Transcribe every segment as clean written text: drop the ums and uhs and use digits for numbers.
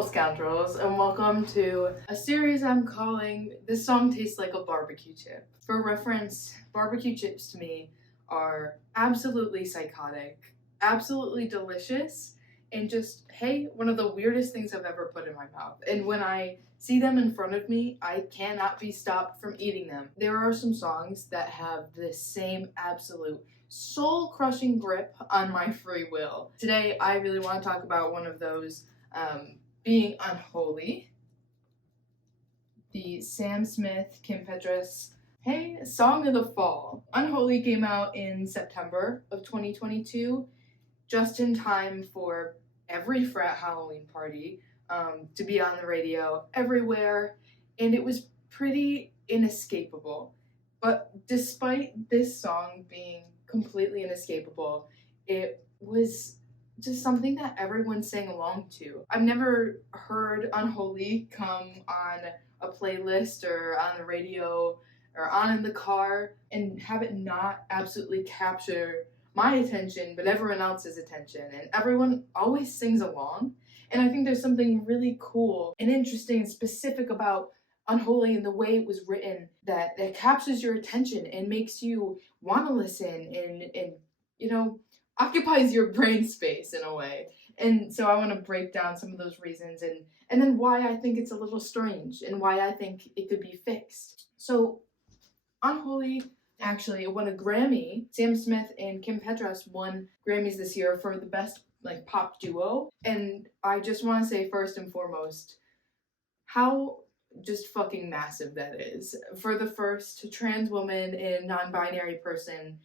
Hello scoundrels, and welcome to a series I'm calling This Song Tastes Like a Barbecue Chip. For reference, barbecue chips to me are absolutely psychotic, absolutely delicious, and just, hey, one of the weirdest things I've ever put in my mouth. And when I see them in front of me, I cannot be stopped from eating them. There are some songs that have this same absolute soul-crushing grip on my free will. Today, I really want to talk about one of those, being Unholy, the Sam Smith, Kim Petras, hey, Song of the Fall. Unholy came out in September of 2022, just in time for every frat Halloween party to be on the radio everywhere, and it was pretty inescapable. But despite this song being completely inescapable, it was just something that everyone sang along to. I've never heard Unholy come on a playlist or on the radio or on in the car and have it not absolutely capture my attention but everyone else's attention, and everyone always sings along. And I think there's something really cool and interesting and specific about Unholy and the way it was written that captures your attention and makes you want to listen and you know, occupies your brain space in a way. And so I want to break down some of those reasons and then why I think it's a little strange and why I think it could be fixed. So Unholy actually won a Grammy. Sam Smith and Kim Petras won Grammys this year for the best pop duo. And I just want to say first and foremost how just fucking massive that is. For the first trans woman and non-binary person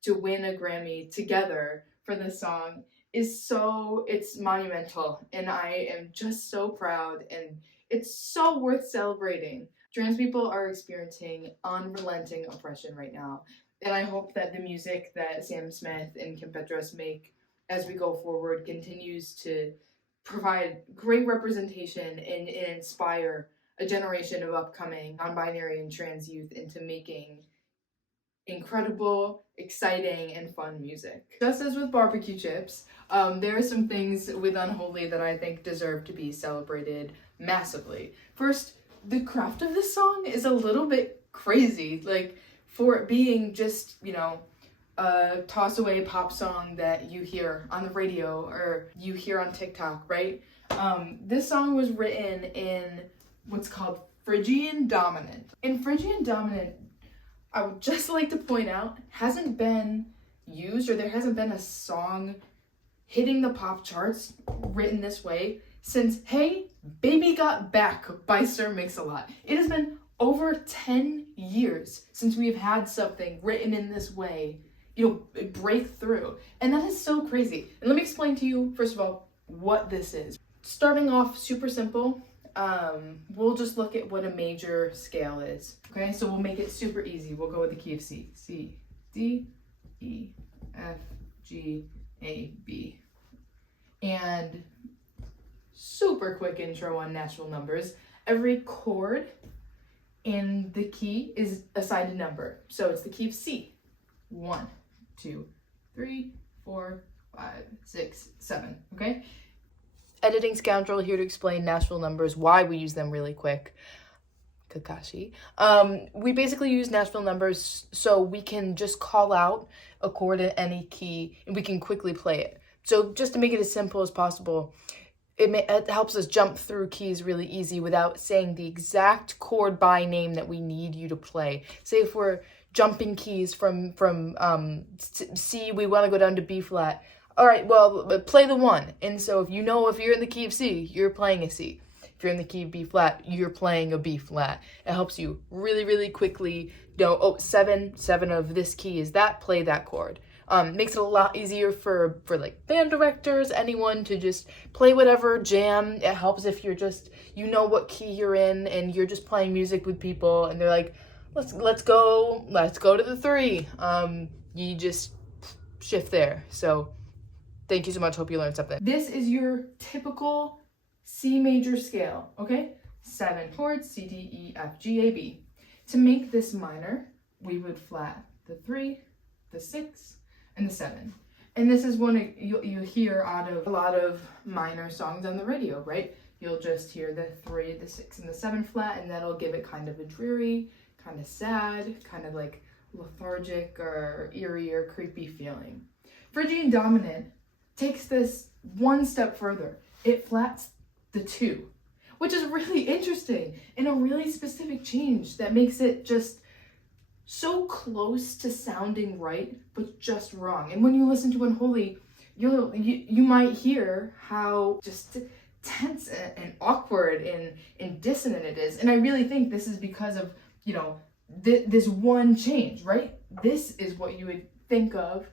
to win a Grammy together for this song it's monumental, and I am just so proud, and it's so worth celebrating. Trans people are experiencing unrelenting oppression right now, and I hope that the music that Sam Smith and Kim Petras make as we go forward continues to provide great representation and inspire a generation of upcoming non-binary and trans youth into making incredible, exciting, and fun music. Just as with barbecue chips, there are some things with Unholy that I think deserve to be celebrated massively. First, the craft of this song is a little bit crazy, for it being just, a toss-away pop song that you hear on the radio or you hear on TikTok, right? This song was written in what's called Phrygian Dominant. In Phrygian Dominant, I would just like to point out, hasn't been used, or there hasn't been a song hitting the pop charts written this way since, hey, Baby Got Back by Sir Mix-a-Lot. It has been over 10 years since we've had something written in this way, break through. And that is so crazy. And let me explain to you, first of all, what this is. Starting off super simple, we'll just look at what a major scale is. Okay, so we'll make it super easy. We'll go with the key of C. C, D, E, F, G, A, B. And super quick intro on natural numbers. Every chord in the key is assigned a number. So it's the key of C. 1, 2, 3, 4, 5, 6, 7. Okay? Editing scoundrel here to explain natural numbers, why we use them really quick. Kakashi. We basically use natural numbers so we can just call out a chord in any key and we can quickly play it. So just to make it as simple as possible, it helps us jump through keys really easy without saying the exact chord by name that we need you to play. Say if we're jumping keys from C, we want to go down to B flat. All right, well, play the 1. And so if you're in the key of C, you're playing a C. If you're in the key of B flat, you're playing a B flat. It helps you really, really quickly know, 7 of this key is that, play that chord. Makes it a lot easier for band directors, anyone to just play whatever, jam. It helps if you're just, what key you're in and you're just playing music with people and they're like, let's go to the 3. You just shift there. So thank you so much. Hope you learned something. This is your typical C major scale, okay? 7 chords, C, D, E, F, G, A, B. To make this minor, we would flat the 3, the 6, and the 7. And this is one you hear out of a lot of minor songs on the radio, right? you'll just hear the 3, the 6, and the 7 flat, and that'll give it kind of a dreary, kind of sad, kind of like lethargic or eerie or creepy feeling. Phrygian Dominant takes this one step further. It flats the 2, which is really interesting and a really specific change that makes it just so close to sounding right, but just wrong. And when you listen to Unholy, you might hear how just tense and awkward and dissonant it is. And I really think this is because of, this one change, right? This is what you would think of,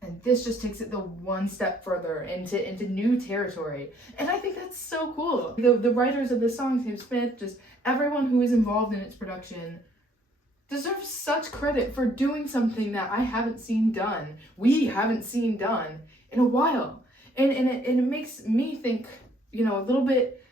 and this just takes it the one step further into new territory. And I think that's so cool. The writers of the song, Sam Smith, just everyone who is involved in its production, deserves such credit for doing something that I haven't seen done. We haven't seen done in a while. And it makes me think, a little bit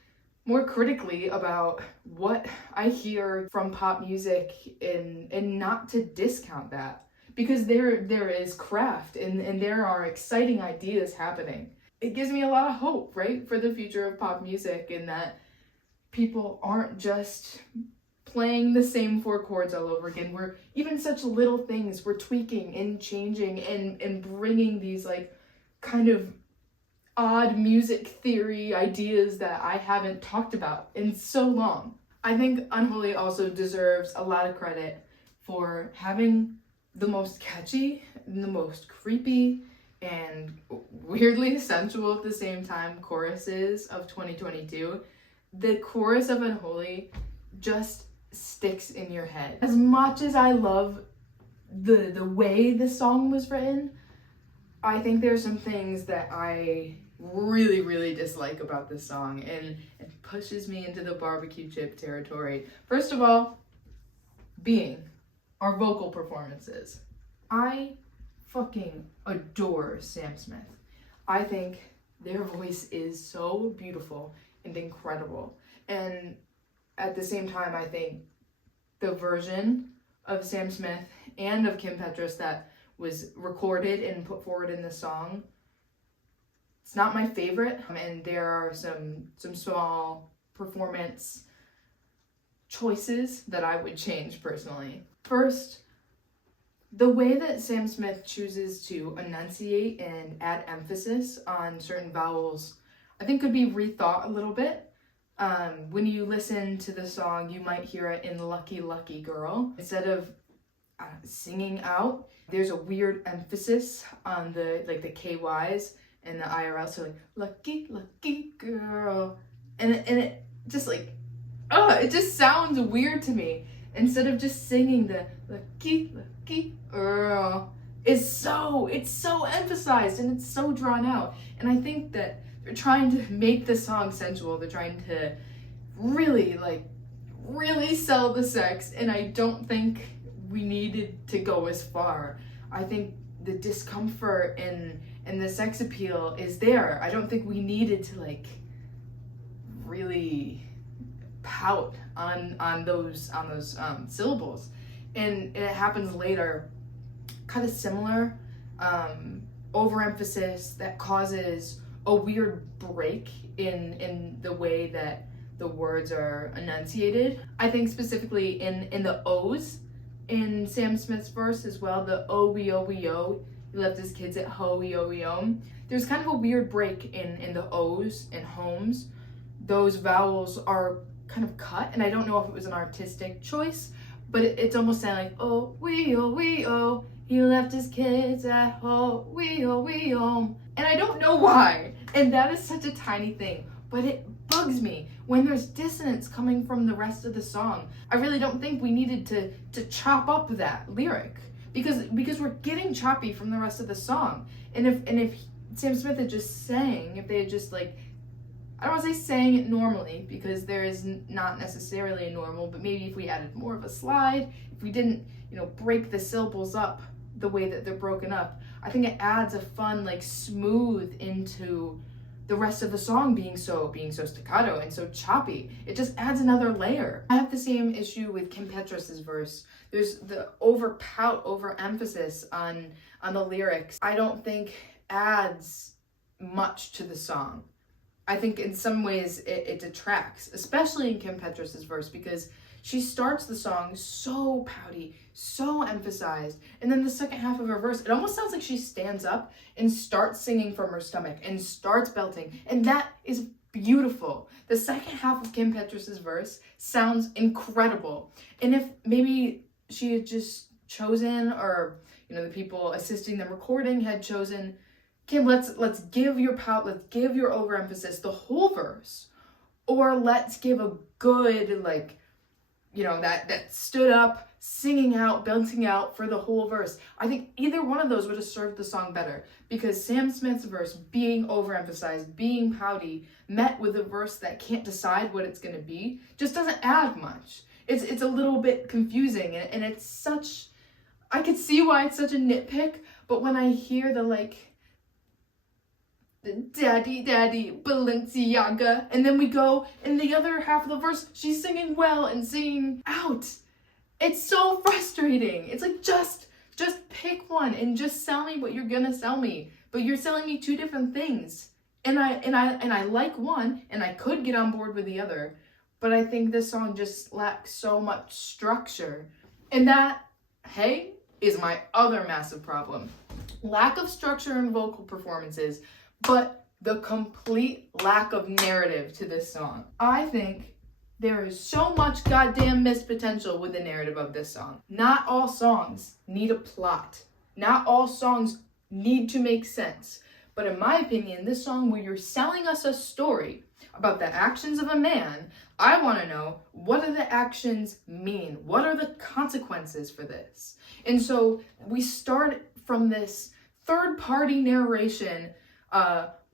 more critically about what I hear from pop music and not to discount that. Because there is craft and there are exciting ideas happening. It gives me a lot of hope, right, for the future of pop music, and that people aren't just playing the same 4 chords all over again. We're even such little things, we're tweaking and changing and bringing these like kind of odd music theory ideas that I haven't talked about in so long. I think Unholy also deserves a lot of credit for having the most catchy and the most creepy and weirdly sensual at the same time choruses of 2022. The chorus of Unholy just sticks in your head. As much as I love the way the song was written, I think there's some things that I really, really dislike about this song, and it pushes me into the barbecue chip territory. First of all, our vocal performances. I fucking adore Sam Smith. I think their voice is so beautiful and incredible. And at the same time, I think the version of Sam Smith and of Kim Petras that was recorded and put forward in the song, it's not my favorite, and there are some small performance choices that I would change personally. First, the way that Sam Smith chooses to enunciate and add emphasis on certain vowels, I think could be rethought a little bit. When you listen to the song, you might hear it in Lucky Lucky Girl. Instead of singing out, there's a weird emphasis on the KYs and the IRL, so like Lucky Lucky Girl, and it just it just sounds weird to me. Instead of just singing the Lucky Lucky Girl, it's so emphasized and it's so drawn out. And I think that they're trying to make the song sensual. They're trying to really sell the sex, and I don't think we needed to go as far. I think the discomfort and the sex appeal is there. I don't think we needed to really pout on those syllables, and it happens later, kind of similar overemphasis that causes a weird break in the way that the words are enunciated. I think specifically in the O's in Sam Smith's verse as well, the O, he left his kids at ho, we, there's kind of a weird break in the O's and homes. Those vowels are kind of cut, and I don't know if it was an artistic choice, but it's almost sounding like oh, we, he left his kids at ho, we, and I don't know why, and that is such a tiny thing, but it bugs me when there's dissonance coming from the rest of the song. I really don't think we needed to chop up that lyric, because we're getting choppy from the rest of the song. And if Sam Smith had just sang, if they had just I don't want to say sang it normally, because there is not necessarily a normal, but maybe if we added more of a slide, if we didn't, break the syllables up the way that they're broken up, I think it adds a fun, smooth into the rest of the song being so staccato and so choppy. It just adds another layer. I have the same issue with Kim Petras' verse. There's the overemphasis on the lyrics. I don't think adds much to the song. I think in some ways it detracts, especially in Kim Petras' verse, because she starts the song so pouty, so emphasized, and then the second half of her verse, it almost sounds like she stands up and starts singing from her stomach and starts belting, and that is beautiful. The second half of Kim Petras' verse sounds incredible, and if maybe she had just chosen, or the people assisting the recording had chosen, Kim, let's give your overemphasis the whole verse, or let's give a good that stood up, singing out, belting out for the whole verse. I think either one of those would have served the song better, because Sam Smith's verse being overemphasized, being pouty, met with a verse that can't decide what it's going to be, just doesn't add much. It's a little bit confusing, and it's such, I could see why it's such a nitpick, but when I hear the daddy, Balenciaga, and then we go in the other half of the verse, she's singing well and singing out. It's so frustrating. It's like, just pick one and just sell me what you're gonna sell me. But you're selling me two different things. And I like one, and I could get on board with the other, but I think this song just lacks so much structure. And that, hey, is my other massive problem. Lack of structure in vocal performances, but the complete lack of narrative to this song. I think there is so much goddamn missed potential with the narrative of this song. Not all songs need a plot. Not all songs need to make sense. But in my opinion, this song, where you're selling us a story about the actions of a man, I want to know, what do the actions mean? What are the consequences for this? And so we start from this third-party narration.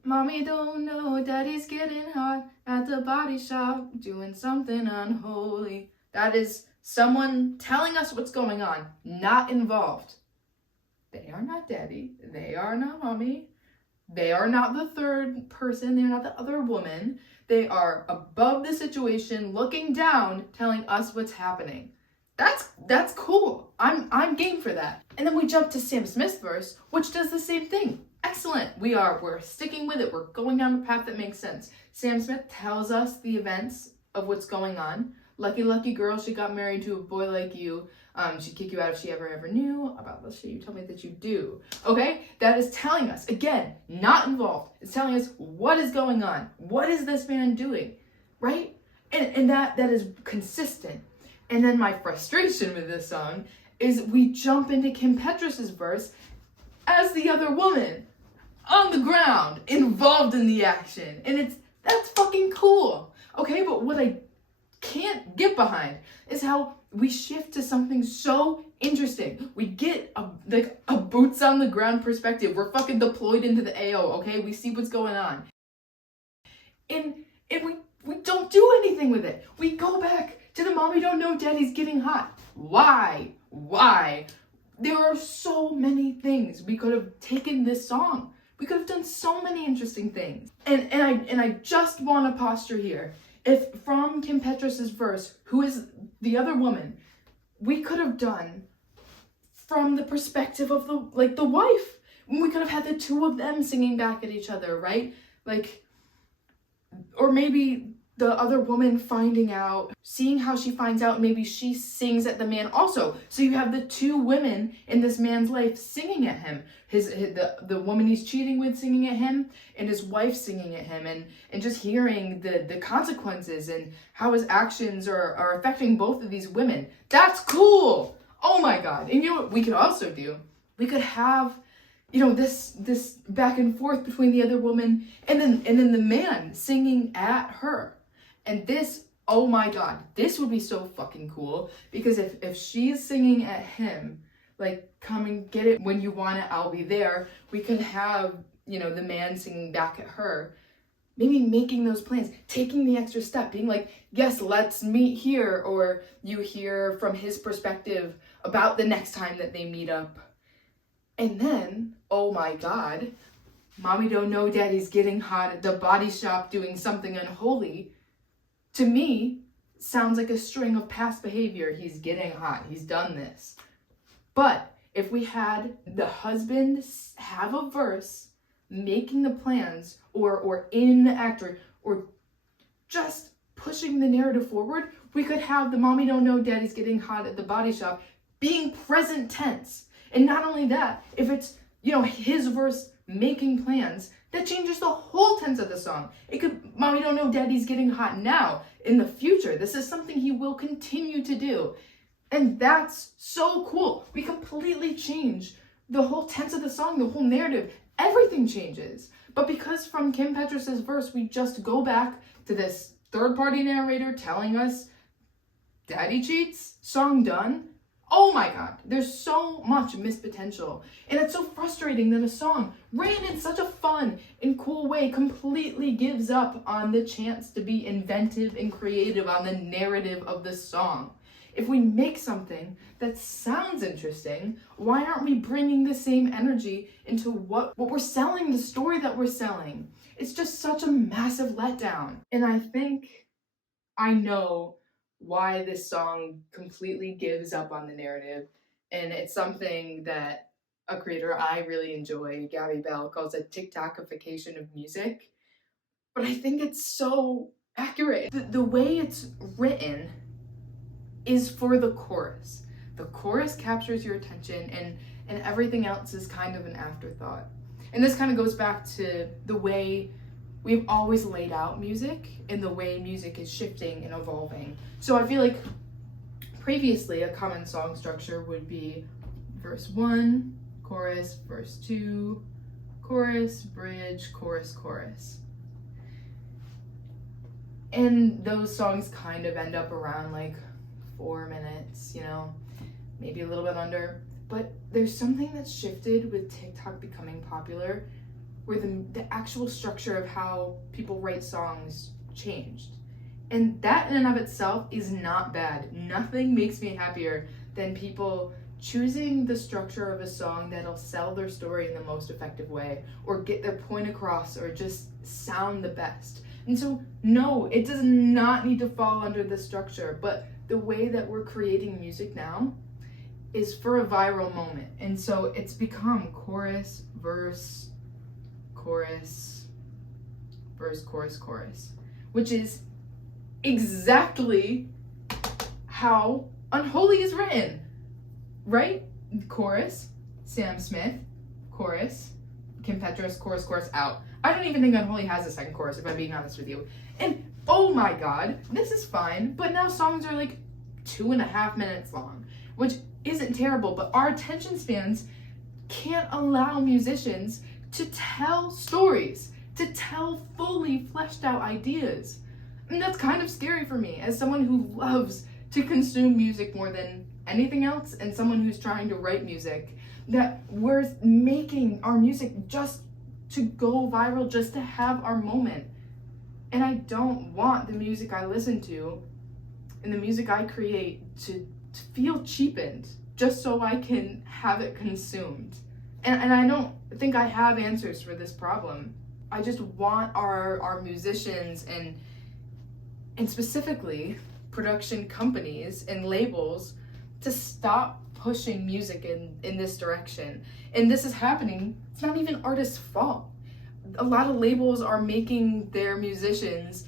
Mommy don't know daddy's getting hot at the body shop, doing something unholy. That is someone telling us what's going on, not involved. They are not daddy. They are not mommy. They are not the third person. They're not the other woman. They are above the situation, looking down, telling us what's happening. That's cool. I'm game for that. And then we jump to Sam Smith's verse, which does the same thing. Excellent. We're sticking with it. We're going down the path that makes sense. Sam Smith tells us the events of what's going on. Lucky girl, she got married to a boy like you. She'd kick you out if she ever knew about the shit you told me that you do. Okay? That is telling us, again, not involved. It's telling us what is going on. What is this man doing? Right? And that is consistent. And then my frustration with this song is we jump into Kim Petras' verse as the other woman, on the ground, involved in the action. And that's fucking cool. Okay, but what I can't get behind is how we shift to something so interesting. We get a boots on the ground perspective. We're fucking deployed into the AO, okay? We see what's going on. And we don't do anything with it. We go back to the mommy don't know daddy's getting hot. Why? There are so many things we could have taken this song. We could have done so many interesting things. And I just want to posture here. If from Kim Petras' verse, who is the other woman, we could have done from the perspective of the wife. We could have had the two of them singing back at each other, right? Or maybe the other woman finding out, seeing how she finds out, maybe she sings at the man also. So you have the two women in this man's life singing at him. The woman he's cheating with singing at him, and his wife singing at him, and just hearing the consequences and how his actions are affecting both of these women. That's cool. Oh my God. And you know what we could also do? We could have this back and forth between the other woman and then the man singing at her. And this, oh my God, this would be so fucking cool, because if she's singing at him, come and get it when you want it, I'll be there, we could have, the man singing back at her, maybe making those plans, taking the extra step, being like, yes, let's meet here, or you hear from his perspective about the next time that they meet up. And then, oh my God, mommy don't know daddy's getting hot at the body shop doing something unholy, to me, sounds like a string of past behavior. He's getting hot. He's done this. But if we had the husband have a verse making the plans or in the actor or just pushing the narrative forward, we could have the mommy don't know daddy's getting hot at the body shop being present tense. And not only that, if it's, his verse making plans, that changes the whole tense of the song. It could, mommy don't know daddy's getting hot now, in the future. This is something he will continue to do. And that's so cool. We completely change the whole tense of the song, the whole narrative. Everything changes. But because from Kim Petras' verse, we just go back to this third-party narrator telling us, daddy cheats, song done. Oh my God, there's so much missed potential. And it's so frustrating that a song written in such a fun and cool way completely gives up on the chance to be inventive and creative on the narrative of the song. If we make something that sounds interesting, why aren't we bringing the same energy into what we're selling, the story that we're selling? It's just such a massive letdown. And I know why this song completely gives up on the narrative. And it's something that a creator I really enjoy, Gabby Bell, calls a TikTokification of music. But I think it's so accurate. The way it's written is for the chorus. The chorus captures your attention and everything else is kind of an afterthought. And this kind of goes back to the way we've always laid out music and the way music is shifting and evolving. So I feel like previously a common song structure would be verse 1, chorus, verse 2, chorus, bridge, chorus, chorus. And those songs kind of end up around like 4 minutes, maybe a little bit under. But there's something that's shifted with TikTok becoming popular where the actual structure of how people write songs changed. And that in and of itself is not bad. Nothing makes me happier than people choosing the structure of a song that'll sell their story in the most effective way or get their point across or just sound the best. And so, no, it does not need to fall under this structure, but the way that we're creating music now is for a viral moment. And so it's become chorus, verse, chorus, verse, chorus, chorus, which is exactly how Unholy is written, right? Chorus, Sam Smith, chorus, Kim Petras, chorus, chorus, out. I don't even think Unholy has a second chorus, if I'm being honest with you. And oh my God, this is fine, but now songs are like 2.5 minutes long, which isn't terrible, but our attention spans can't allow musicians to tell stories, to tell fully fleshed out ideas. And that's kind of scary for me as someone who loves to consume music more than anything else and someone who's trying to write music, that we're making our music just to go viral, just to have our moment. And I don't want the music I listen to and the music I create to feel cheapened just so I can have it consumed. And I don't think I have answers for this problem. I just want our musicians and specifically production companies and labels to stop pushing music in this direction. And this is happening, it's not even artists' fault. A lot of labels are making their musicians,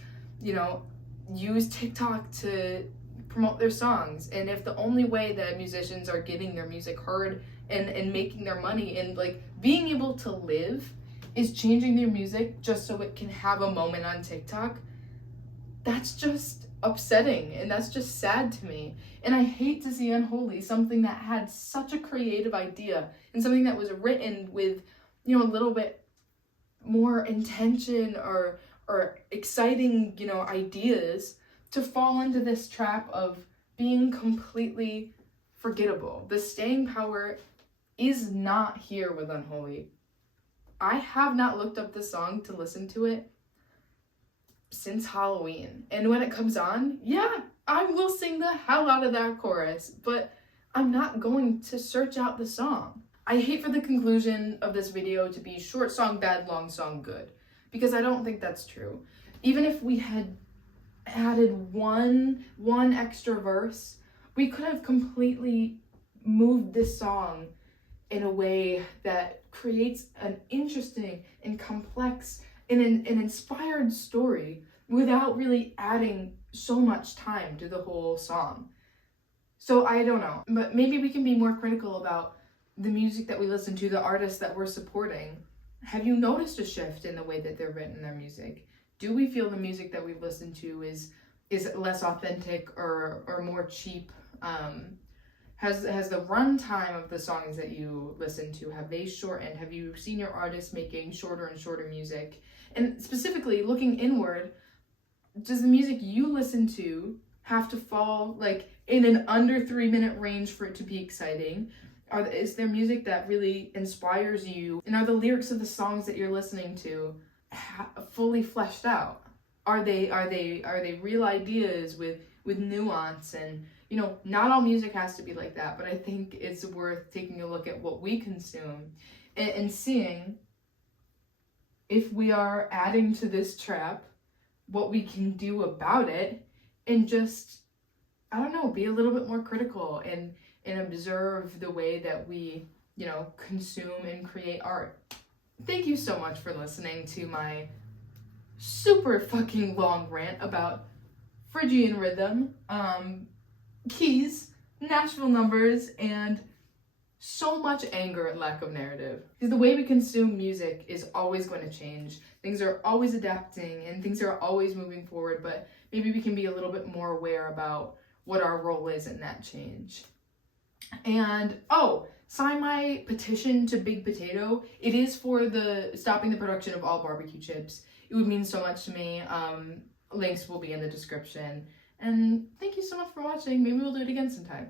use TikTok to promote their songs. And if the only way that musicians are getting their music heard and making their money and like being able to live is changing their music just so it can have a moment on TikTok, that's just upsetting and that's just sad to me. And I hate to see Unholy, something that had such a creative idea and something that was written with, a little bit more intention or exciting, ideas, to fall into this trap of being completely forgettable. The staying power is not here with Unholy. I have not looked up the song to listen to it since Halloween. And when it comes on, yeah, I will sing the hell out of that chorus, but I'm not going to search out the song. I hate for the conclusion of this video to be short song bad, long song good, because I don't think that's true. Even if we had added one extra verse, we could have completely moved this song in a way that creates an interesting and complex and an inspired story without really adding so much time to the whole song. So I don't know, but maybe we can be more critical about the music that we listen to, the artists that we're supporting. Have you noticed a shift in the way that they're written their music? Do we feel the music that we've listened to is less authentic or more cheap? Has the runtime of the songs that you listen to, have they shortened? Have you seen your artists making shorter and shorter music? And specifically looking inward, does the music you listen to have to fall like in an under 3-minute range for it to be exciting? Is there music that really inspires you? And are the lyrics of the songs that you're listening to fully fleshed out? Are they real ideas with nuance? And not all music has to be like that, but I think it's worth taking a look at what we consume and seeing if we are adding to this trap, what we can do about it, and just, I don't know, be a little bit more critical and observe the way that we, consume and create art. Thank you so much for listening to my super fucking long rant about Phrygian rhythm, keys, Nashville numbers, and so much anger at lack of narrative. Because the way we consume music is always going to change. Things are always adapting and things are always moving forward, but maybe we can be a little bit more aware about what our role is in that change. And sign my petition to Big Potato. It is for stopping the production of all barbecue chips. It would mean so much to me. Links will be in the description. And thank you so much for watching. Maybe we'll do it again sometime.